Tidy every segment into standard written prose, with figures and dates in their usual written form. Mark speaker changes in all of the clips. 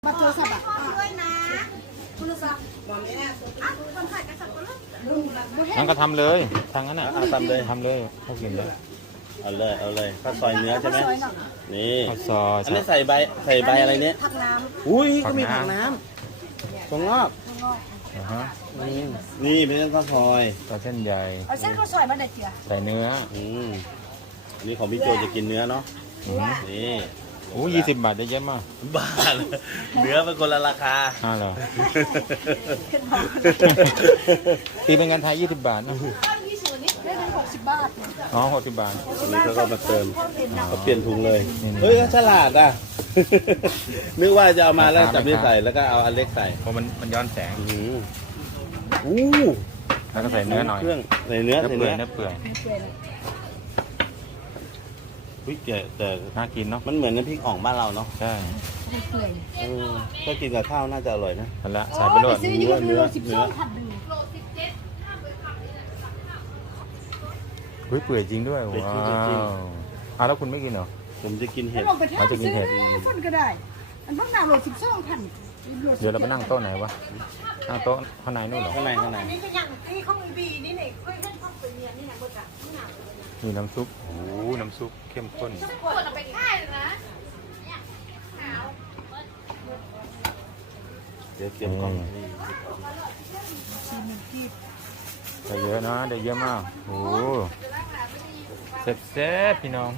Speaker 1: มาโทรศัพท์ด้วยนะโทรศัพท์คนถ่ายกระสับกระส่าย
Speaker 2: งั้นก็ทำเลยทางนั้นน่ะ
Speaker 3: ทำเลย
Speaker 2: ทำเลยพวกกินเลย
Speaker 3: เอาเลยข้าวซอยเนื้อใช่ไหมนี่
Speaker 2: ข้าวซอย
Speaker 3: อันนี้ใส่ใบอะไรเนี้ย
Speaker 1: ผักน้
Speaker 3: อุ้ยก็มีผักน้ำถั่วงอก
Speaker 2: อ่าฮะ
Speaker 3: นี่เป็นข้าวซอย
Speaker 2: ก็เส้นใหญ่
Speaker 1: ำเอาเส้นข้าวซอยมาเด็ดเจีย
Speaker 2: ใส่เนื้อ
Speaker 3: อันนี้ของพี่โจจะกินเนื้อเนาะ
Speaker 2: อือฮึ
Speaker 3: นี่
Speaker 2: โอ้20 บาทได้เยอะมาก
Speaker 3: บ้าเลยเนื้อเป็นคนละราคา
Speaker 2: เหรอ ตีเป็นเงินไทย20 บาทนะ
Speaker 1: ได้เป็น60 บาท
Speaker 2: อ๋อ60 บาท
Speaker 3: อันนี้เขาก็มาเติมเขาเปลี่ยนถุงเลย
Speaker 2: นี่
Speaker 3: เฮ้ยฉลาดอ่ะ นึกว่าจะเอามาแล้วจับนี่ใส่แล้วก็เอาอันเล็กใส่
Speaker 2: เพราะมันย้อนแสง
Speaker 3: อู้
Speaker 2: แล้วก็ใส่เนื้อหน่อย
Speaker 3: เครื่องใส่เนื้อ
Speaker 2: เนื้อ
Speaker 3: ใส่
Speaker 2: เปื่อย
Speaker 3: เนื้อ
Speaker 2: เนื้อเปื่อย
Speaker 3: อุ้ยแต่
Speaker 2: น่ากินเนาะ
Speaker 3: มันเหมือนน้ำพริกอ่องบ้านเราเนาะ
Speaker 2: ใช่
Speaker 3: ถ้ากินกับข้าวน่าจะอร่อยนะ
Speaker 2: นั่นละใส่ไปด้วย
Speaker 1: ซื้อยืดโล12ผัดดึง
Speaker 2: เฮ้ยเปื่อยจริงด้วยว้าวแล้วคุณไม่กินเหรอ
Speaker 3: ผมจะกินเห็ด
Speaker 1: ลงไปแท้ซื้อฝนก็ได้อันพักหนาโล12พัน
Speaker 2: เดี๋ยวเราไปนั่งโต๊ะไหนวะนั่งโต๊ะข้างในนู่นเหรอ
Speaker 3: ข้างใน
Speaker 1: นี่ก็ยังนี่เขามีบีนี่เนี่ยเคยเล่นข้าวเปลือกนี่นะบดอ่ะข้างหน้า
Speaker 2: นี่น้ำซุปโอ้โหน้ำซุปเข้มข้น
Speaker 3: เดี๋ยวเตรียมกล้องนี่
Speaker 2: ได้เยอะนะได้เยอะมากโอ้โหแซ่บๆพี่น้อง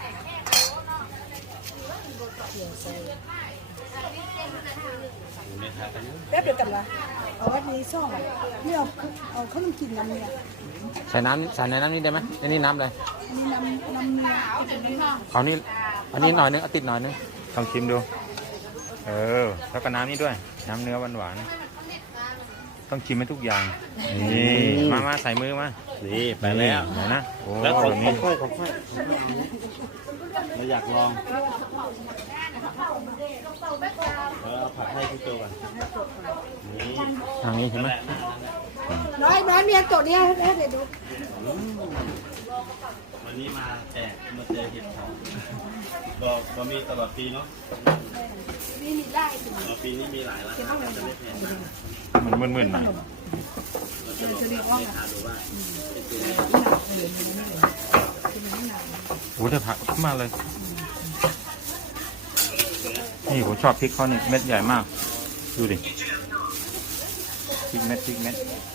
Speaker 1: แป๊บเดียวกันละเอาไว้นี้ซ่องนี่เอาขนมกินน้ำเนี่ย
Speaker 2: ใส่ในน้ำนี้ได้ไหมอันนี้น้ำอะไร
Speaker 1: อันนี้น้ำเนี่ย
Speaker 2: เอานี่อันนี้หน่อยนึงเอาติดหน่อยนึงลองชิมดูแล้วก็น้ำนี้ด้วยน้ำเนื้อหวานๆต้องชิมให้ทุกอย่างนี่มาใส่มือมา
Speaker 3: นี่ไปแล้ว
Speaker 2: ไหนนะโอ้
Speaker 3: แล้วของ
Speaker 2: แบบนี้
Speaker 3: ค่อยเราอยากลองเราผัดให้พี่โจก่อนนี่
Speaker 2: ทางนี้ใช่ไหม
Speaker 1: น้อยเมียตัวเนี้ยให้เดี๋ยวดู
Speaker 3: วันนี้มาแจกมาเจอเห็ดหอมก็มีตลอดปีเนาะ
Speaker 1: นี่มีได้ถึง
Speaker 3: ปีนี้มีหลายร้านจะไม่แพงมาก
Speaker 2: มันมึนๆหน่อย
Speaker 3: เราจะลองหาดูว่า
Speaker 2: โอ้แต่ผักมากเลยนี่ผมชอบพริกเขานี่เม็ดใหญ่มากดูดิพริกเม็ดพริกเม็ด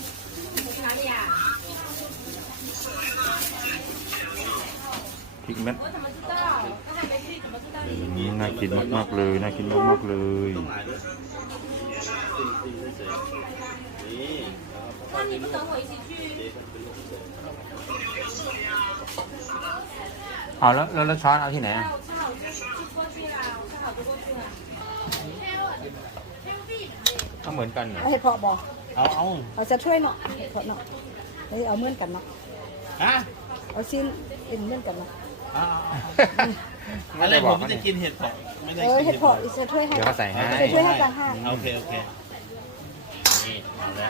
Speaker 2: น่ากินมากๆเลยน่ากินมากๆเลย
Speaker 3: ต้องหลายด้วยสิ่งเฉยๆนี่
Speaker 2: เอาแล้วช้อนเอาที่ไหนอะก็เหมือนกันเหรอ
Speaker 1: เอาเห็ดเพาะบอก
Speaker 3: เอา
Speaker 1: เอาจะช่วยเนาะเห็ดเพาะเนาะเอาเหมือนกันเนาะ
Speaker 3: ฮะ
Speaker 1: เอาชิ้นเป็นเหมือนกันเนาะ
Speaker 3: อะไรผมไม่ได้กินเห็ดเผาะไม่ได้กิน
Speaker 1: เห็ดเพาะจะช่วยให้
Speaker 2: เดี๋ยวเขาใส่ให้
Speaker 1: จะช่วยให้กันห้า
Speaker 3: โอเคนี่เอาแล้ว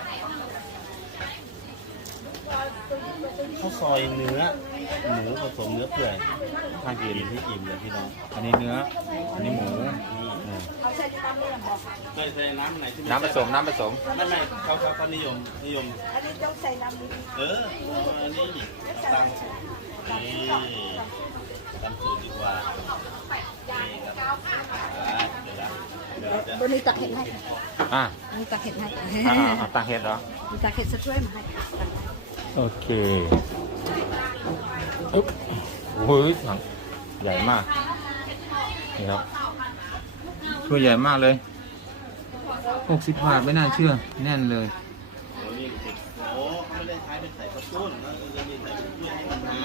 Speaker 3: ข้าวซอยเนื้อหมูผสมเนื้อเปื่อยทานกินที่อิ่มเลยพี่น้อง
Speaker 2: อันนี้เนื้ออันนี้หมู
Speaker 1: เอาใส่น้ำเลือดบอก
Speaker 3: เคยใส่น้ำไหนที่
Speaker 2: น้ำผสม
Speaker 3: ไม่เขานิยม
Speaker 1: อันนี้ต้องใส่น้ำนี้
Speaker 3: อันนี้ตังนี่ตังสูตรดีกว่านี่ครับเดี๋ยว
Speaker 1: บนนี้ตักเห็ดให้
Speaker 2: อ่ะ
Speaker 1: มีตักเห็ดให้
Speaker 2: ตาเห็ดเหรอ
Speaker 1: มีตักเห็ดจะช่วยมาให้
Speaker 2: โอเคอุ๊บโอ้ยถังใหญ่มากนี่ครับถ้วยใหญ่มากเลย60 บาทไม่น่าเชื่อแน่นเลย
Speaker 3: นี่โอ้ไม่ได้ใช้เป็นใส่กระตุ้นแล้วจะมีใส่เป็นถ้วยให้มันมา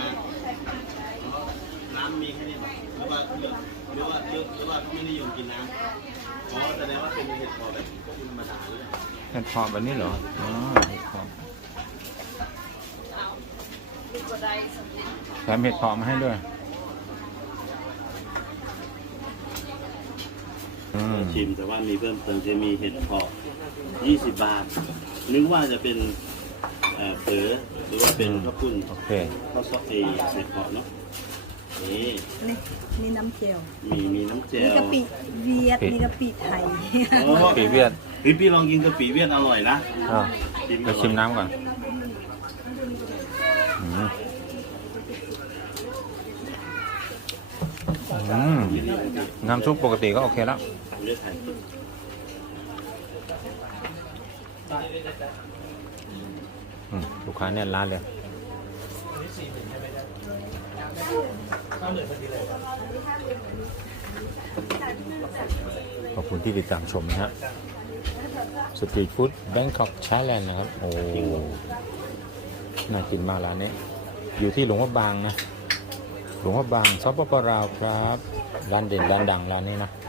Speaker 3: น้ำมีแค่นี้หรือว่าไม่นิยมกินน้ำแสดงว่าเป็นเห็ดพอแบบพวกธรรมดาเลย
Speaker 2: เห็ดเพาะแบบนี้เหรออ๋อเห็ดเพาะแถมเห็ดเพาะมาให้ด้วย
Speaker 3: ชิมแต่ว่ามีเพิ่มเติมจะมีเห็ดเพาะ20 บาทนึกว่าจะเป็นเฝอหรือว่าเป็นข้าวปุ้น
Speaker 2: โอเค
Speaker 3: ข้าวซอยเห็ดเพาะเนาะนี่
Speaker 1: นี่น้ำเจล
Speaker 3: มีน้ำเจล
Speaker 1: นี่กะปิเวียดนี่กะปิไทย
Speaker 3: โอ้
Speaker 2: ปีเวียด
Speaker 3: พี่ลองกินกะปิเวียดอร่อยนะ
Speaker 2: อ่ะไปชิมน้ำก่อนอืมน้ำซุปปกติก็โอเคแล้ว
Speaker 3: เลือดไทย
Speaker 2: ลูกค้าเนี่ยร้านเลย ขอบคุณที่ติดตามชมนะฮะสตรีทฟู้ดแบงคอกไทยแลนด์นะครับ โอ้ น่ากินมากร้านนี้ อยู่ที่หลวงพระบางนะ หลวงพระบางสปปลาวครับ ร้านเด่นร้านดังร้านนี้นะ